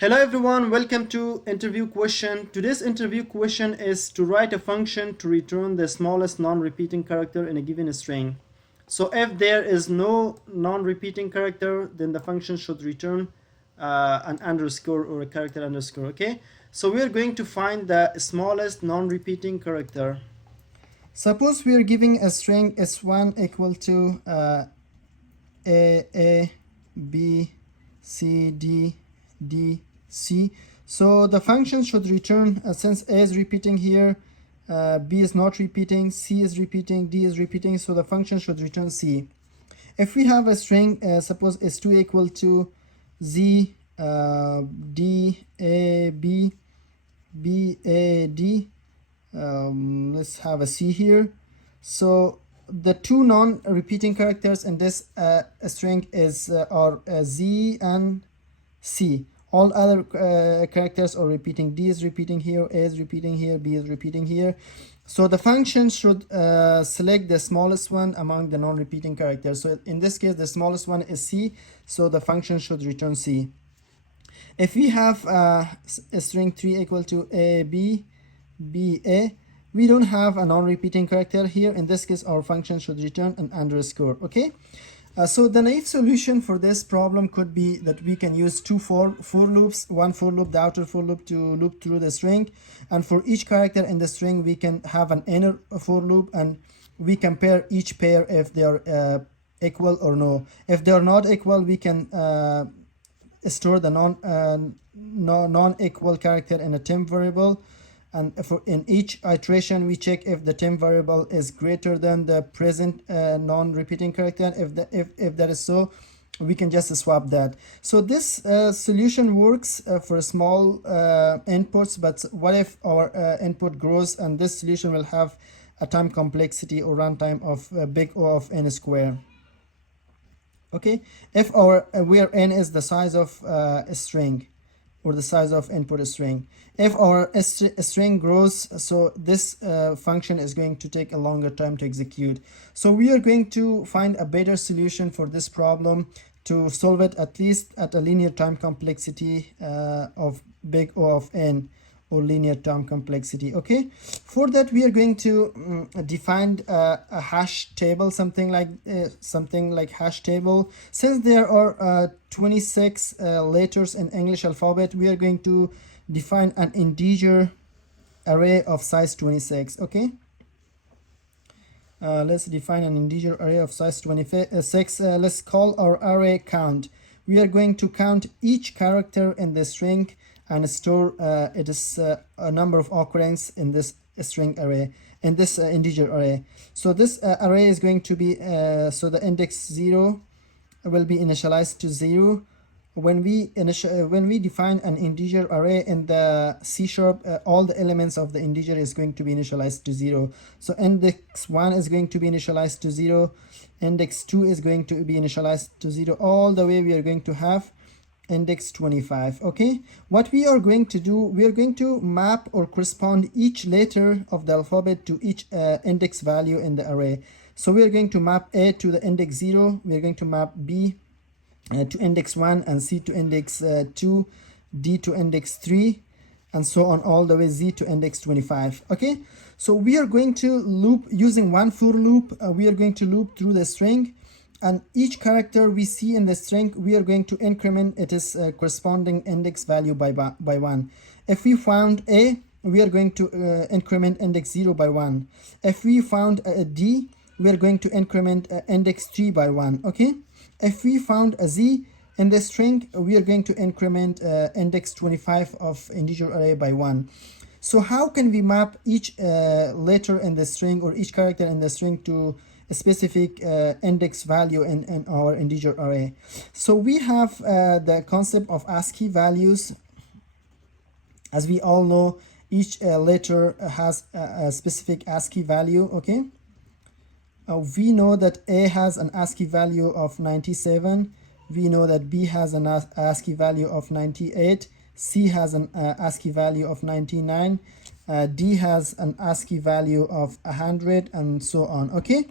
Hello everyone, welcome to interview question. Today's interview question is to write a function to return the smallest non-repeating character in a given string. So if there is no non-repeating character, then the function should return an underscore or a character underscore, okay? So we are going to find the smallest non-repeating character. Suppose we are giving a string s1 equal to a, b, c, d, c. So the function should return, since a is repeating here, b is not repeating, c is repeating, d is repeating, so the function should return c. If we have a string, suppose s2 equal to z, d, a, b, b, a, d, let's have a c here. So the two non-repeating characters in this string are z and c. All other characters are repeating. D is repeating here, A is repeating here, B is repeating here. So the function should select the smallest one among the non-repeating characters. So in this case, the smallest one is C, so the function should return C. If we have a string 3 equal to A, B, B, A, we don't have a non-repeating character here. In this case, our function should return an underscore, okay? So the naive solution for this problem could be that we can use two for loops, one for loop, the outer for loop, to loop through the string, and for each character in the string we can have an inner for loop, and we compare each pair if they are equal or no. If they are not equal, we can store the non-equal character in a temp variable, and in each iteration we check if the temp variable is greater than the present non-repeating character. If that is so, we can just swap that. So this solution works for small inputs, but what if our input grows, and this solution will have a time complexity or runtime of big O of n square. Okay, if our where n is the size of a string, or the size of input string. If our string grows, so this function is going to take a longer time to execute. So we are going to find a better solution for this problem to solve it at least at a linear time complexity of big O of n, or linear time complexity. Okay, for that we are going to define a hash table, something like hash table. Since there are 26 letters in English alphabet, we are going to define an integer array of size 26. Okay, let's define an integer array of size 26. Let's call our array count. We are going to count each character in the string and store it is a number of occurrence in this string array, in this integer array. So this array is going to be so the index 0 will be initialized to 0. When we define an integer array in the C#, all the elements of the integer is going to be initialized to 0. So index 1 is going to be initialized to 0, index 2 is going to be initialized to 0, all the way we are going to have index 25. Okay, what we are going to do, we are going to map or correspond each letter of the alphabet to each index value in the array. So we are going to map A to the index 0, we are going to map B to index 1, and C to index 2, D to index 3, and so on all the way Z to index 25. Okay, so we are going to loop using one for loop. We are going to loop through the string, and each character we see in the string, we are going to increment its corresponding index value by 1. If we found A, we are going to increment index 0 by 1. If we found a D, we are going to increment index 3 by 1. Okay, if we found a Z in the string, we are going to increment index 25 of integer array by 1. So how can we map each letter in the string, or each character in the string, to a specific index value in our integer array? So we have the concept of ASCII values. As we all know, each letter has a specific ASCII value. Okay, we know that A has an ASCII value of 97. We know that B has an ASCII value of 98. C has an ASCII value of 99. D has an ASCII value of 100, and so on. Okay,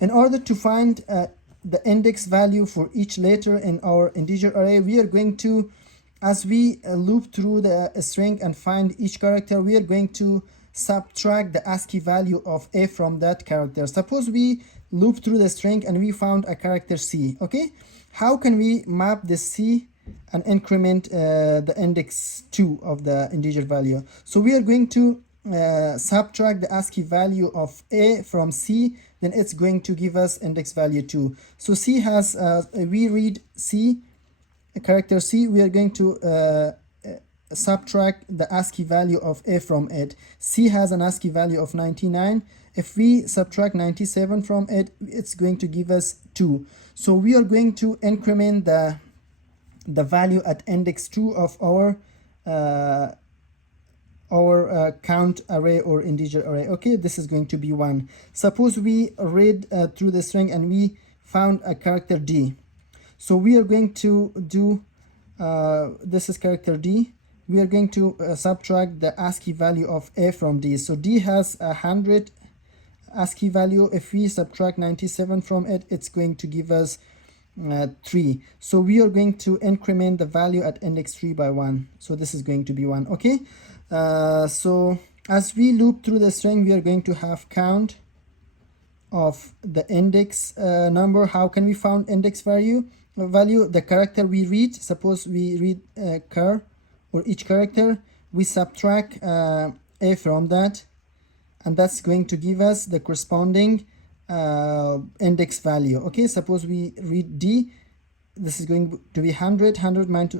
in order to find the index value for each letter in our integer array, we are going to as we loop through the string and find each character, we are going to subtract the ASCII value of a from that character. Suppose we loop through the string and we found a character C. Okay, how can we map this C and increment the index 2 of the integer value? So we are going to subtract the ASCII value of a from C, then it's going to give us index value 2. So C has we read C, character C, we are going to subtract the ASCII value of a from it. C has an ASCII value of 99. If we subtract 97 from it, it's going to give us 2. So we are going to increment the value at index 2 of our count array or integer array. Okay, this is going to be 1. Suppose we read through the string and we found a character D. So we are going to do this is character D. We are going to subtract the ASCII value of a from D. So D has 100 ASCII value. If we subtract 97 from it, it's going to give us 3. So we are going to increment the value at index 3 by 1. So this is going to be 1. Okay, so as we loop through the string, we are going to have count of the index number. How can we find index value? The character we read. Suppose we read char or each character, we subtract a from that, and that's going to give us the corresponding index value. Okay, suppose we read D, this is going to be 100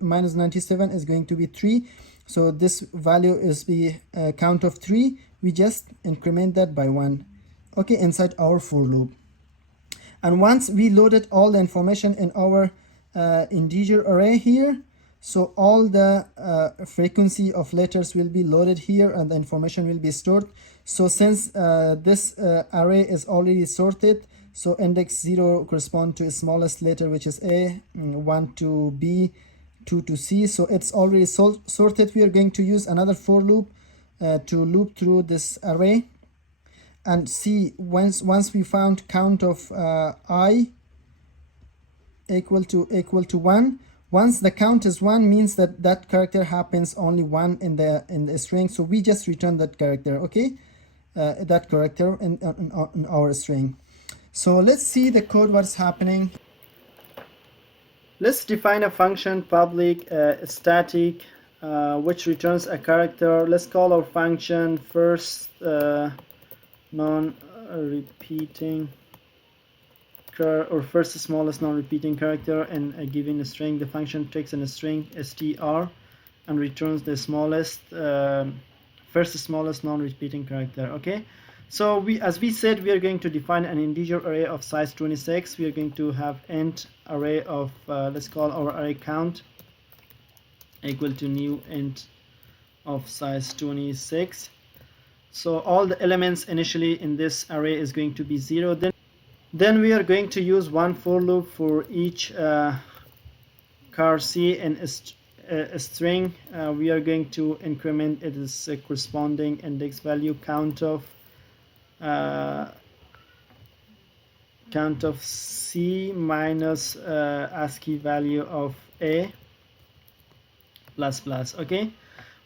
minus 97 is going to be 3. So this value is the count of 3. We just increment that by 1, okay, inside our for loop. And once we loaded all the information in our integer array here, so all the frequency of letters will be loaded here and the information will be stored. So since this array is already sorted, so index 0 correspond to the smallest letter, which is A, 1 to B, 2 to C. So it's already sorted. We are going to use another for loop to loop through this array and see once we found count of I equal to 1. Once the count is 1, means that that character happens only 1 in the string. So we just return that character, okay, that character in our string. So let's see the code, what's happening. Let's define a function public static which returns a character. Let's call our function first non-repeating or first smallest non-repeating character, and given a string, the function takes in a string str and returns the smallest first smallest non-repeating character. Okay, so as we said, we are going to define an integer array of size 26. We are going to have int array of let's call our array count equal to new int of size 26. So all the elements initially in this array is going to be 0. Then we are going to use one for loop for each char C in a string. We are going to increment its corresponding index value count of C minus ASCII value of A plus plus. Okay,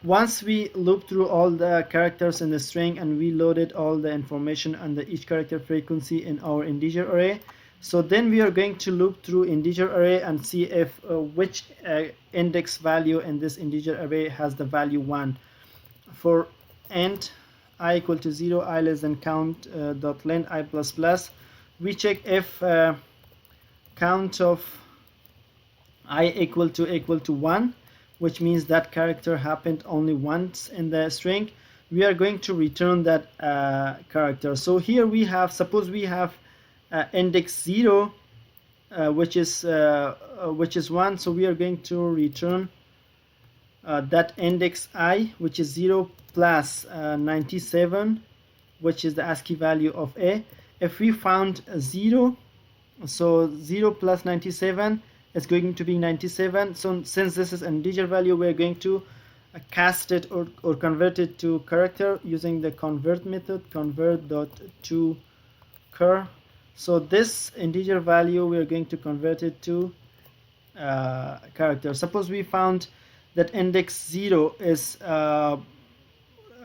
once we loop through all the characters in the string and we loaded all the information under each character frequency in our integer array, so then we are going to loop through integer array and see if which index value in this integer array has the value 1. For int I equal to 0, I less than count dot length I plus plus, we check if count of I equal to 1, which means that character happened only once in the string. We are going to return that character. So here we have, suppose we have index 0 which is 1, so we are going to return that index I, which is 0 plus 97, which is the ASCII value of A. If we found 0, so 0 plus 97 is going to be 97. So since this is an integer value, we're going to cast it or convert it to character using the convert method, convert.toChar. So this integer value, we are going to convert it to character. Suppose we found that index 0 is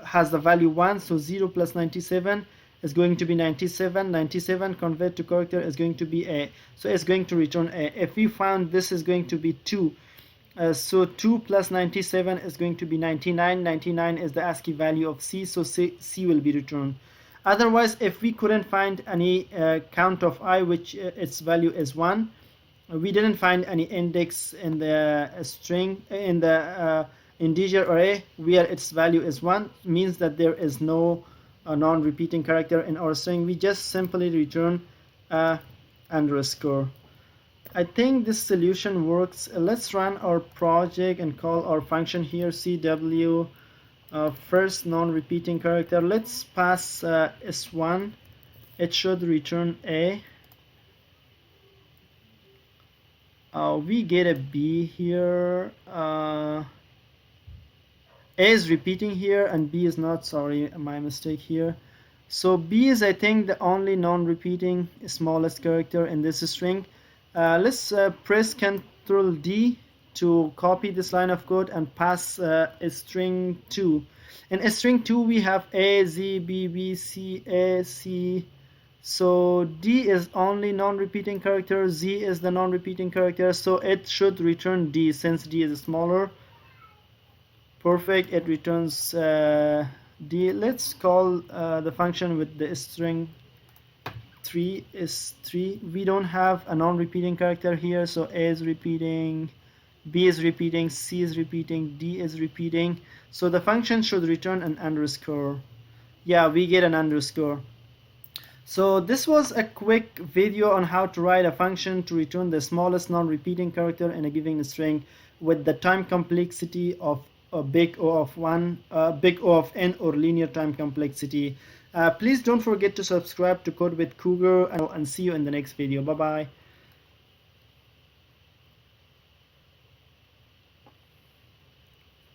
has the value 1, so 0 plus 97 is going to be 97. 97 convert to character is going to be a, so it's going to return a. If we found this is going to be 2, so 2 plus 97 is going to be 99. 99 is the ASCII value of C, so C will be returned. Otherwise, if we couldn't find any count of I which its value is 1, we didn't find any index in the string, in the integer array where its value is 1, means that there is no non-repeating character in our string. We just simply return underscore. I think this solution works. Let's run our project and call our function here cw first non-repeating character. Let's pass s1. It should return a. We get a b here. A is repeating here and B is not. Sorry, my mistake here. So B is, I think, the only non-repeating smallest character in this string. Let's press Ctrl D to copy this line of code and pass a string 2. In a string 2 we have A, Z, B, B, C, A, C. So D is only non-repeating character, Z is the non-repeating character, so it should return D since D is smaller. Perfect, it returns D. Let's call the function with the string 3 is 3. We don't have a non-repeating character here, so A is repeating, B is repeating, C is repeating, D is repeating. So the function should return an underscore. Yeah, we get an underscore. So this was a quick video on how to write a function to return the smallest non-repeating character in a given string with the time complexity of a big O of 1, big O of n, or linear time complexity. Please don't forget to subscribe to Code with Cougar, and see you in the next video. Bye bye.